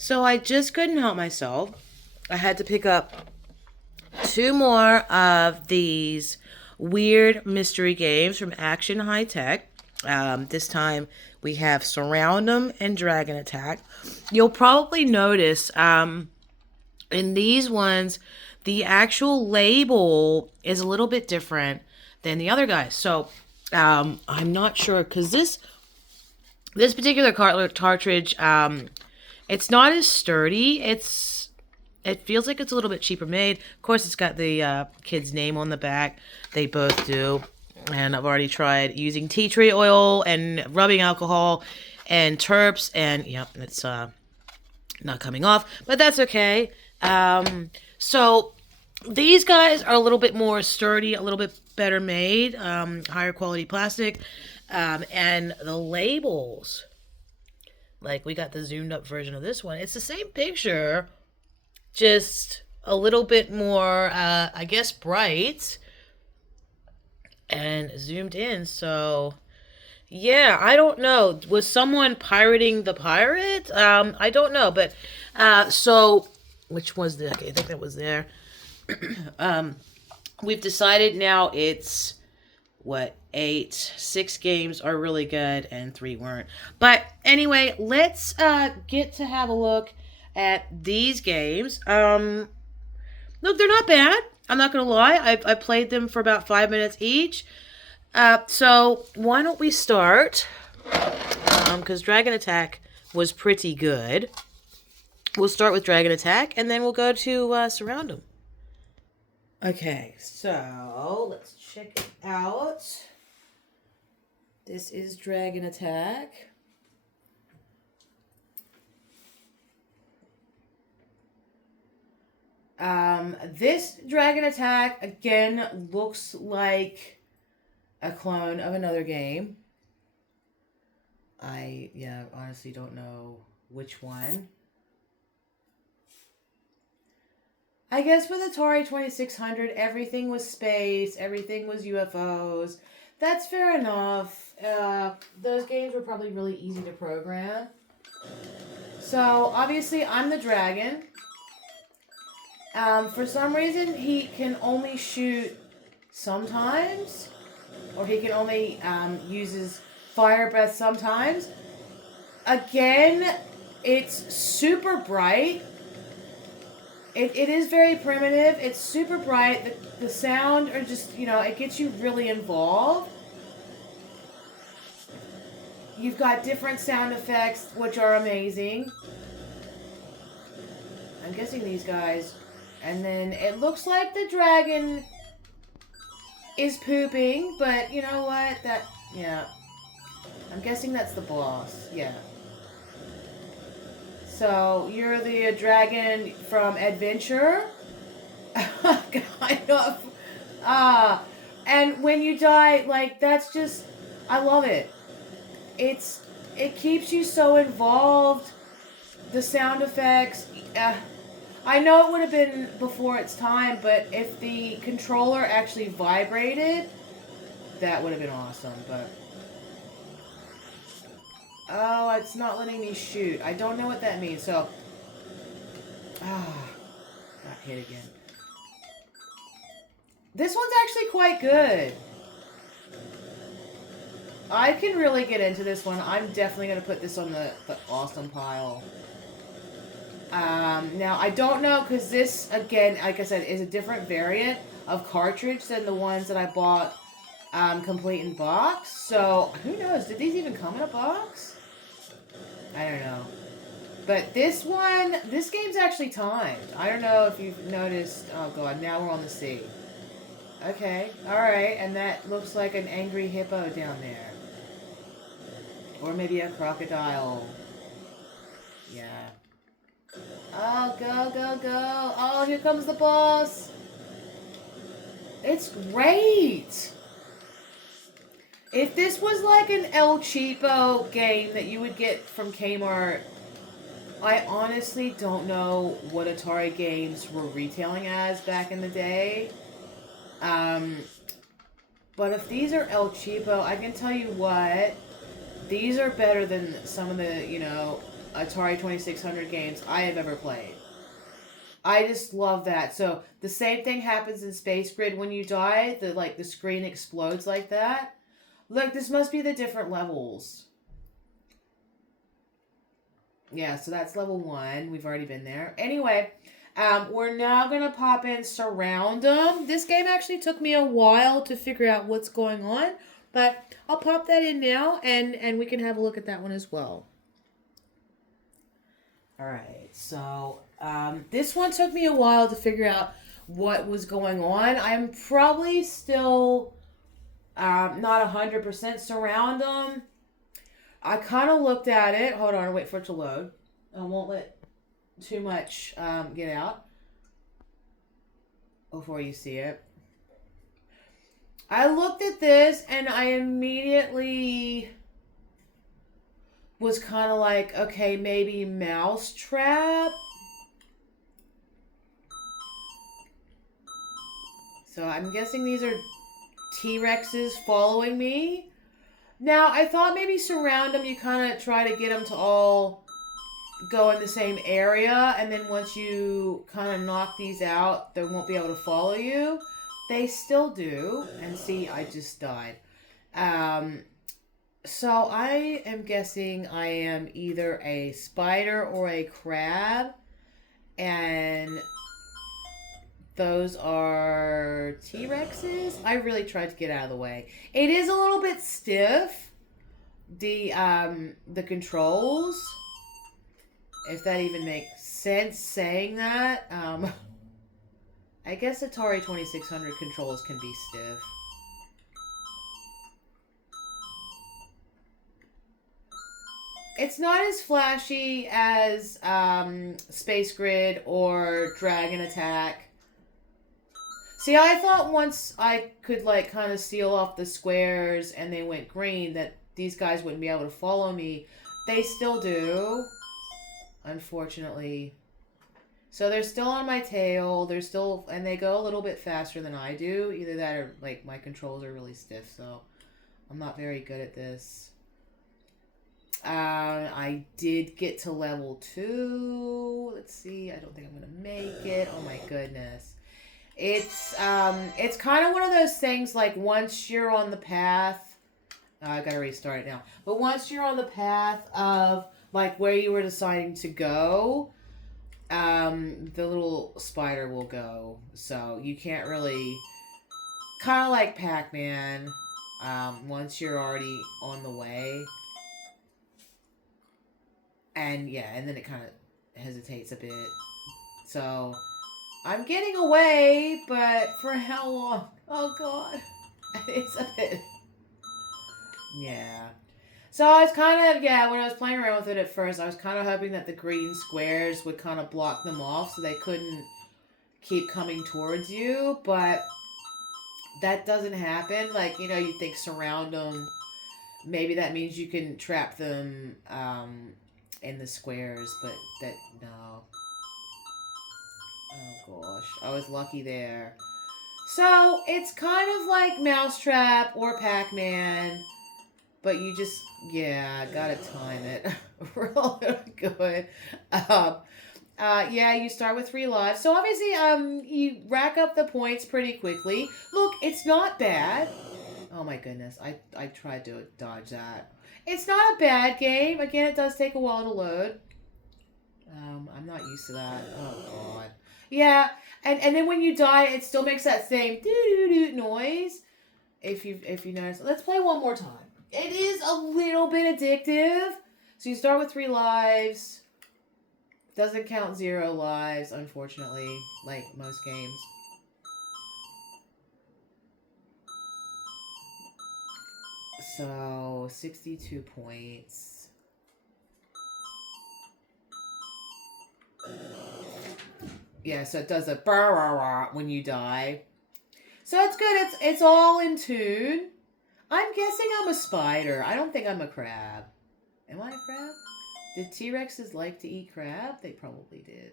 So I just couldn't help myself. I had to pick up two more of these weird mystery games from Action High Tech. This time we have Surround 'em and Dragon Attack. You'll probably notice in these ones, the actual label is a little bit different than the other guys. So I'm not sure because this particular cartridge, it's not as sturdy. It feels like it's a little bit cheaper made. Of course, it's got the kid's name on the back. They both do. And I've already tried using tea tree oil and rubbing alcohol and terps, and yep, it's not coming off, but that's okay. So these guys are a little bit more sturdy, a little bit better made, higher quality plastic, and the labels. Like we got the zoomed up version of this one. It's the same picture, just a little bit more, I guess, bright and zoomed in. So yeah, I don't know. Was someone pirating the pirate? I don't know, but so which was the? Okay, I think that was there. um, we've decided now it's what eight. Six games are really good and three weren't. But anyway, let's get to have a look at these games. Look, they're not bad. I'm not gonna lie. I played them for about 5 minutes each. So why don't we start? Because Dragon Attack was pretty good. We'll start with Dragon Attack, and then we'll go to Surround 'em. Okay, so let's check it out. This is Dragon Attack. This Dragon Attack again looks like a clone of another game. I honestly don't know which one. I guess with Atari 2600, everything was space, everything was UFOs. That's fair enough. Those games were probably really easy to program. So, obviously, I'm the dragon. For some reason, he can only shoot sometimes, or he can only use his fire breath sometimes. Again, it's super bright. It is very primitive. It's super bright. The sound are just, it gets you really involved. You've got different sound effects, which are amazing. I'm guessing these guys. And then it looks like the dragon is pooping, but you know what? Yeah. I'm guessing that's the boss. Yeah. So, you're the dragon from Adventure. Kind of. And when you die, that's just, I love it. It keeps you so involved. The sound effects, I know it would have been before its time, but if the controller actually vibrated, that would have been awesome, but... Oh, it's not letting me shoot. I don't know what that means, so... Got hit again. This one's actually quite good. I can really get into this one. I'm definitely going to put this on the awesome pile. Now, I don't know, because this, again, like I said, is a different variant of cartridge than the ones that I bought complete in box. So, who knows? Did these even come in a box? I don't know. But this game's actually timed. I don't know if you've noticed. Oh, God, now we're on the sea. Okay, alright, and that looks like an angry hippo down there. Or maybe a crocodile. Yeah. Oh, go, go, go. Oh, here comes the boss. It's great. If this was like an El Cheapo game that you would get from Kmart, I honestly don't know what Atari games were retailing as back in the day. But if these are El Cheapo, I can tell you what, these are better than some of the, Atari 2600 games I have ever played. I just love that. So the same thing happens in Space Grid when you die. The screen explodes like that. Look, this must be the different levels. Yeah, so that's level 1. We've already been there. Anyway, we're now going to pop in Surround 'em. This game actually took me a while to figure out what's going on, but I'll pop that in now, and we can have a look at that one as well. All right, so this one took me a while to figure out what was going on. I'm probably still not 100% Surround 'em. I kind of looked at it. Hold on, wait for it to load. I won't let too much get out before you see it. I looked at this and I immediately was kind of like, okay, maybe Mousetrap. So I'm guessing these are T-Rexes following me. Now, I thought maybe Surround 'em, you kind of try to get them to all go in the same area, and then once you kind of knock these out, they won't be able to follow you. They still do. And see, I just died. So I am guessing I am either a spider or a crab, and those are T-Rexes. I really tried to get out of the way. It is a little bit stiff, the controls, if that even makes sense saying that. I guess Atari 2600 controls can be stiff. It's not as flashy as Space Grid or Dragon Attack. See, I thought once I could, like, kind of seal off the squares and they went green that these guys wouldn't be able to follow me. They still do, unfortunately. So they're still on my tail. They're still, and they go a little bit faster than I do. Either that or, like, my controls are really stiff, so I'm not very good at this. I did get to level 2. Let's see. I don't think I'm going to make it. Oh, my goodness. It's kind of one of those things, like, once you're on the path, I gotta restart it now, but once you're on the path of, like, where you were deciding to go, the little spider will go, so you can't really, kind of like Pac-Man, once you're already on the way, and yeah, and then it kind of hesitates a bit, so I'm getting away, but for how long? Oh, God. It's a bit... Yeah. So I was kind of, yeah, when I was playing around with it at first, I was kind of hoping that the green squares would kind of block them off so they couldn't keep coming towards you, but that doesn't happen. Like, you know, you think Surround 'em. Maybe that means you can trap them in the squares, but that, no. Oh gosh, I was lucky there. So, it's kind of like Mousetrap or Pac-Man, but you just, yeah, gotta time it real good. Yeah, you start with 3 lives. So obviously, you rack up the points pretty quickly. Look, it's not bad. Oh my goodness, I tried to dodge that. It's not a bad game. Again, it does take a while to load. I'm not used to that. Oh god. Yeah, and then when you die, it still makes that same doo-doo-doo noise. If you notice. Let's play one more time. It is a little bit addictive. So you start with 3 lives. Doesn't count 0 lives, unfortunately, like most games. So, 62 points. Yeah, so it does a when you die. So it's good. It's all in tune. I'm guessing I'm a spider. I don't think I'm a crab. Am I a crab? Did T-Rexes like to eat crab? They probably did.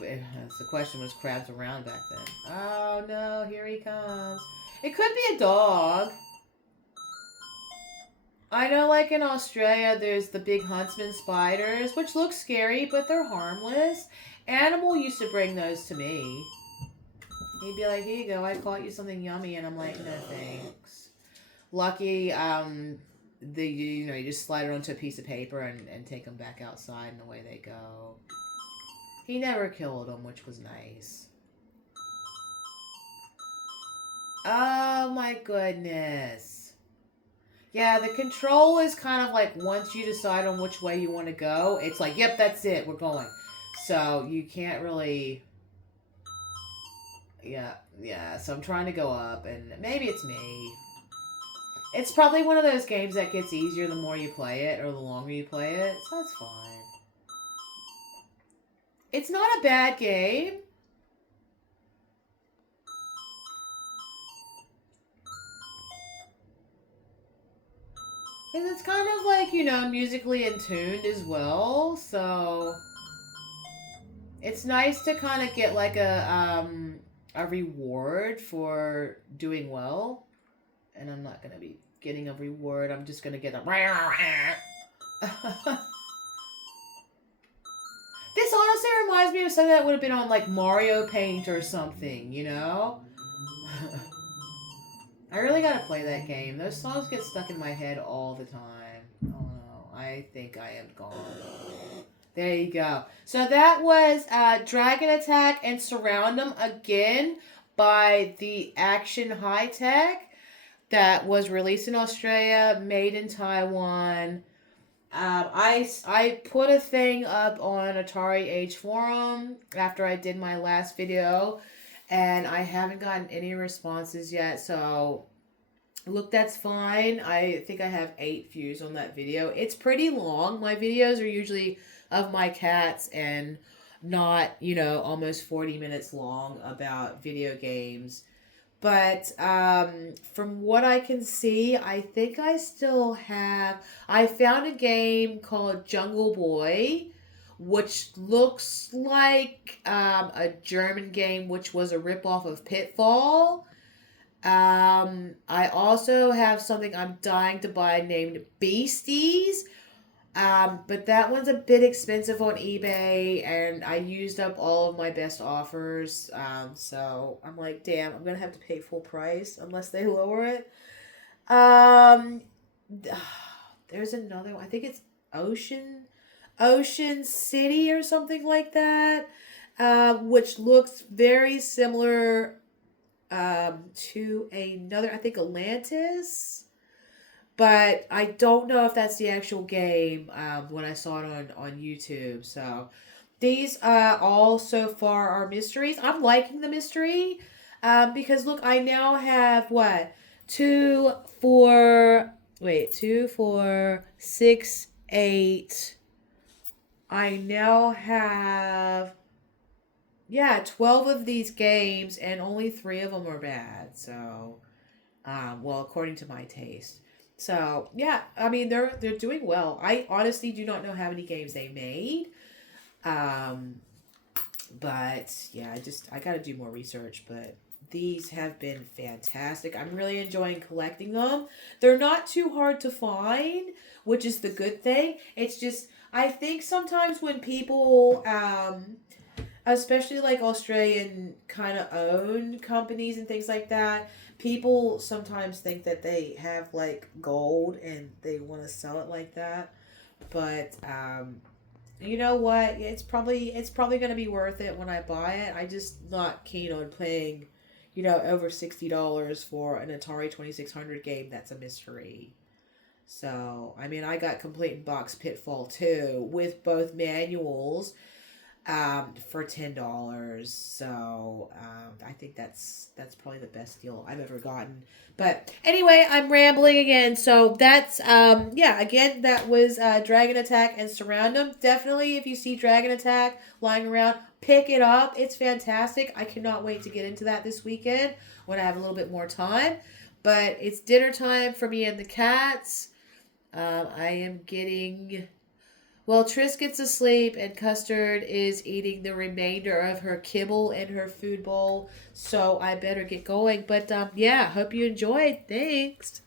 The question was crabs around back then. Oh no, here he comes. It could be a dog. I know, like in Australia, there's the big huntsman spiders, which look scary, but they're harmless. Animal used to bring those to me. He'd be like, "Here you go, I caught you something yummy," and I'm like, "No thanks." Lucky, you just slide it onto a piece of paper and take them back outside, and away they go. He never killed them, which was nice. Oh my goodness. Yeah, the control is kind of like once you decide on which way you want to go, it's like, yep, that's it, we're going. So you can't really. Yeah, yeah. So I'm trying to go up, and maybe it's me. It's probably one of those games that gets easier the more you play it or the longer you play it, so it's fine. It's not a bad game. Because it's kind of like, musically in tuned as well, so it's nice to kind of get like a reward for doing well. And I'm not gonna be getting a reward. I'm just gonna get a. This honestly reminds me of something that would have been on like Mario Paint or something, you know? I really gotta play that game. Those songs get stuck in my head all the time. Oh no, I think I am gone. There you go. So that was Dragon Attack and Surround 'em again by the Action High Tech that was released in Australia, made in Taiwan. I put a thing up on Atari Age Forum after I did my last video, and I haven't gotten any responses yet. So, look, that's fine. I think I have 8 views on that video. It's pretty long. My videos are usually of my cats and not, almost 40 minutes long about video games. But from what I can see, I think I still have. I found a game called Jungle Boy, which looks like a German game, which was a ripoff of Pitfall. I also have something I'm dying to buy named Beasties, but that one's a bit expensive on eBay, and I used up all of my best offers. So I'm like, damn, I'm gonna have to pay full price unless they lower it. Um, there's another one. I think it's Ocean City or something like that, which looks very similar to another. I think Atlantis. But I don't know if that's the actual game when I saw it on YouTube. So these all so far are mysteries. I'm liking the mystery because look, I now have what? 2, 4, wait, 2, 4, 6, 8. I now have, yeah, 12 of these games, and only 3 of them are bad. So, well, according to my taste. So yeah, I mean they're doing well. I honestly do not know how many games they made, um, but yeah, I got to do more research. But these have been fantastic. I'm really enjoying collecting them. They're not too hard to find, which is the good thing. It's just I think sometimes when people, especially like Australian kind of owned companies and things like that, people sometimes think that they have like gold and they want to sell it like that. But you know what? It's probably going to be worth it when I buy it. I just not keen on paying, over $60 for an Atari 2600 game that's a mystery. So, I mean, I got Complete in Box Pitfall 2 with both manuals for $10. So I think that's probably the best deal I've ever gotten. But anyway, I'm rambling again. So that's yeah. Again, that was Dragon Attack and Surround 'em. Definitely, if you see Dragon Attack lying around, pick it up. It's fantastic. I cannot wait to get into that this weekend when I have a little bit more time. But it's dinner time for me and the cats. I am getting. Well, Tris gets asleep and Custard is eating the remainder of her kibble in her food bowl. So I better get going. But yeah, hope you enjoyed. Thanks.